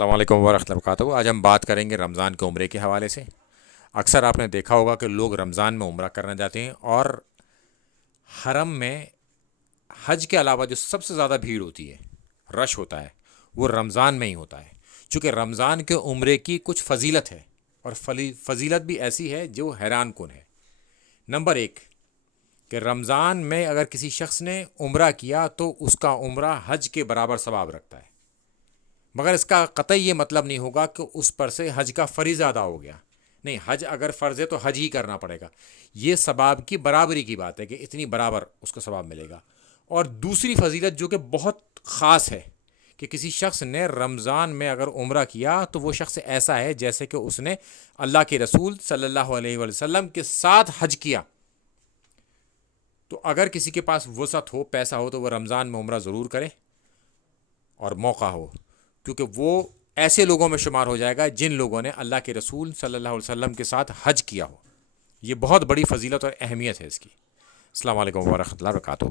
السلام علیکم ورحمۃ اللہ وبرکاتہ۔ آج ہم بات کریں گے رمضان کے عمرے کے حوالے سے۔ اکثر آپ نے دیکھا ہوگا کہ لوگ رمضان میں عمرہ کرنا جاتے ہیں، اور حرم میں حج کے علاوہ جو سب سے زیادہ بھیڑ ہوتی ہے، رش ہوتا ہے، وہ رمضان میں ہی ہوتا ہے۔ چونکہ رمضان کے عمرے کی کچھ فضیلت ہے، اور فضیلت بھی ایسی ہے جو حیران کن ہے۔ نمبر ایک، کہ رمضان میں اگر کسی شخص نے عمرہ کیا تو اس کا عمرہ حج کے برابر ثواب رکھتا ہے، مگر اس کا قطعی یہ مطلب نہیں ہوگا کہ اس پر سے حج کا فریضہ ادا ہو گیا۔ نہیں، حج اگر فرض ہے تو حج ہی کرنا پڑے گا۔ یہ ثواب کی برابری کی بات ہے کہ اتنی برابر اس کو ثواب ملے گا۔ اور دوسری فضیلت جو کہ بہت خاص ہے، کہ کسی شخص نے رمضان میں اگر عمرہ کیا تو وہ شخص ایسا ہے جیسے کہ اس نے اللہ کے رسول صلی اللہ علیہ وسلم کے ساتھ حج کیا۔ تو اگر کسی کے پاس وسعت ہو، پیسہ ہو، تو وہ رمضان میں عمرہ ضرور کرے اور موقع ہو، کیونکہ وہ ایسے لوگوں میں شمار ہو جائے گا جن لوگوں نے اللہ کے رسول صلی اللہ علیہ وسلم کے ساتھ حج کیا ہو۔ یہ بہت بڑی فضیلت اور اہمیت ہے اس کی۔ السلام علیکم ورحمۃ اللہ وبرکاتہ۔